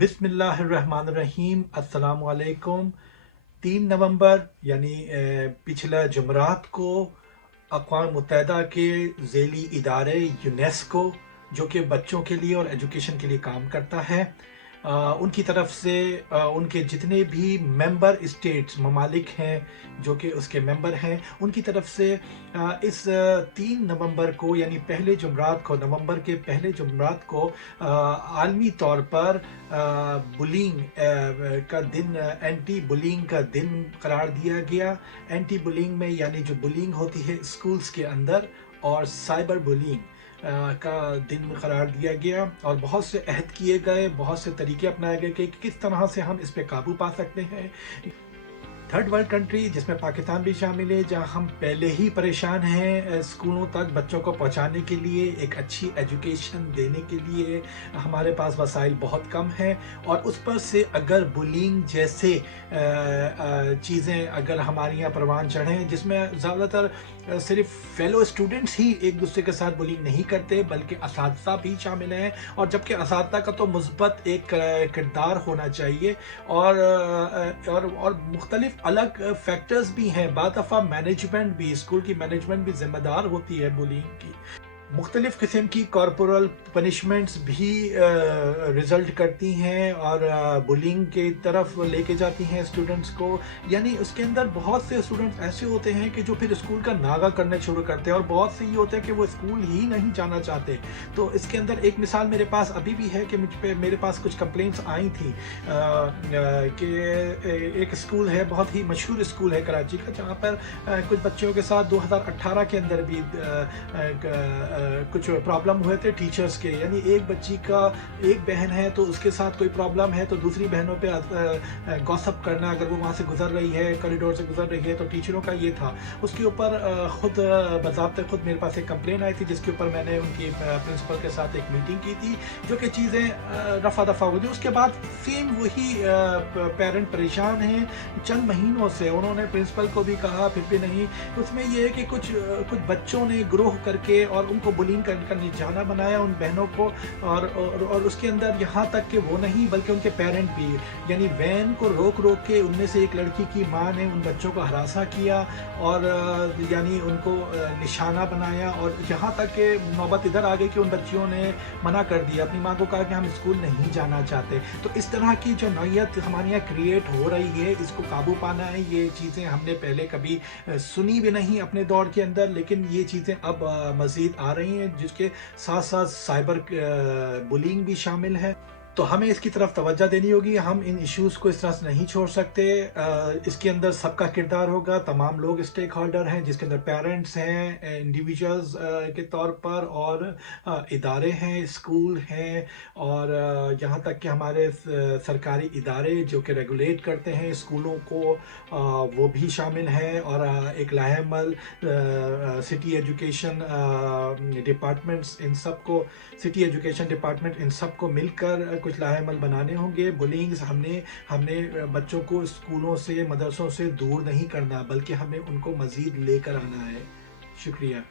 बिस्मिल्लाहिर्रहमानिर्रहीम। अस्सलाम वालेकुम। 3 नवंबर यानी पिछला जुमरात को अक़वाम मुत्तहिदा के ज़ेली इदारे यूनेस्को, जो कि बच्चों के लिए और एजुकेशन के लिए काम करता है, उनकी तरफ से उनके जितने भी मेंबर स्टेट्स ममालिक हैं जो कि उसके मेंबर हैं, उनकी तरफ से इस 3 नवंबर को यानी पहले जुमरात को, नवंबर के पहले जुमरात को आलमी तौर पर बुलिंग का दिन, एंटी बुलिंग का दिन करार दिया गया। एंटी बुलिंग में यानी जो बुलिंग होती है स्कूल्स के अंदर, और साइबर बुलिंग का दिन करार दिया गया, और बहुत से अहद किए गए, बहुत से तरीके अपनाए गए कि किस तरह से हम इस पे काबू पा सकते हैं। थर्ड वर्ल्ड कंट्री जिसमें पाकिस्तान भी शामिल है, जहां हम पहले ही परेशान हैं स्कूलों तक बच्चों को पहुंचाने के लिए, एक अच्छी एजुकेशन देने के लिए हमारे पास वसाइल बहुत कम हैं, और उस पर से अगर बुलिंग जैसे चीज़ें अगर हमारे यहाँ परवान चढ़ें, जिसमें ज़्यादातर सिर्फ फेलो स्टूडेंट्स ही एक दूसरे के साथ बुलिंग नहीं करते बल्कि असातिज़ा भी शामिल हैं, और जबकि असातिज़ा का तो मुस्बत एक किरदार होना चाहिए, और मुख्तलिफ अलग फैक्टर्स भी हैं। बाद दफ़ा मैनेजमेंट भी, स्कूल की मैनेजमेंट भी जिम्मेदार होती है बुलिंग की। मुख्तलिफ़ किस्म की कॉर्पोरल पनिशमेंट्स भी रिज़ल्ट करती हैं और बुलिंग की तरफ लेके जाती हैं स्टूडेंट्स को। यानी उसके अंदर बहुत से स्टूडेंट्स ऐसे होते हैं कि जो फिर स्कूल का नागा करने शुरू करते हैं, और बहुत से ये होते हैं कि वो स्कूल ही नहीं जाना चाहते। तो इसके अंदर एक मिसाल मेरे पास अभी भी है कि मेरे पास कुछ कंप्लेंट्स आई थी कि एक स्कूल है, बहुत ही मशहूर स्कूल है कराची का, जहाँ पर कुछ बच्चों के साथ 2018 के अंदर भी कुछ प्रॉब्लम हुए थे टीचर्स के। यानी एक बच्ची का, एक बहन है तो उसके साथ कोई प्रॉब्लम है तो दूसरी बहनों पे गॉसिप करना, अगर वो वहाँ से गुजर रही है, कॉरिडोर से गुजर रही है, तो टीचरों का ये था। उसके ऊपर खुद बाज़ाब्ते खुद मेरे पास एक कंप्लेन आई थी, जिसके ऊपर मैंने उनकी प्रिंसिपल के साथ एक मीटिंग की थी, जो कि चीज़ें रफा दफा हो गई। उसके बाद सेम वही पेरेंट परेशान हैं चंद महीनों से। उन्होंने प्रिंसिपल को भी कहा, फिर भी नहीं। उसमें यह है कि कुछ बच्चों ने ग्रोह करके और उनको बुलिंग का निशाना बनाया उन बहनों को, और उसके अंदर यहाँ तक कि वो नहीं बल्कि उनके पेरेंट भी, यानी वैन को रोक रोक के उनमें से एक लड़की की माँ ने उन बच्चों को हरासा किया और यानी उनको निशाना बनाया, और यहाँ तक कि नौबत इधर आ गई कि उन बच्चियों ने मना कर दिया, अपनी माँ को कहा कि हम स्कूल नहीं जाना चाहते। तो इस तरह की जो नौयत हमारे यहाँ क्रिएट हो रही है, इसको काबू पाना है। ये चीज़ें हमने पहले कभी सुनी भी नहीं अपने दौर के अंदर, लेकिन ये चीज़ें अब मज़ीद आ रही हैं, जिसके साथ साथ साइबर बुलिंग भी शामिल है। तो हमें इसकी तरफ तवज्जो देनी होगी। हम इन इश्यूज़ को इस तरह से नहीं छोड़ सकते। इसके अंदर सबका किरदार होगा, तमाम लोग स्टेक होल्डर हैं, जिसके अंदर पेरेंट्स हैं इंडिविजुअल्स के तौर पर, और इदारे हैं, स्कूल हैं, और यहाँ तक कि हमारे सरकारी इदारे जो कि रेगुलेट करते हैं स्कूलों को, वो भी शामिल हैं, और एक लाहेमल सिटी एजुकेशन डिपार्टमेंट्स, इन सब को, सिटी एजुकेशन डिपार्टमेंट, इन सब को मिलकर कुछ लाहेमल बनाने होंगे। बुलिंग्स हमने बच्चों को स्कूलों से, मदरसों से दूर नहीं करना, बल्कि हमें उनको मज़ीद लेकर आना है। शुक्रिया।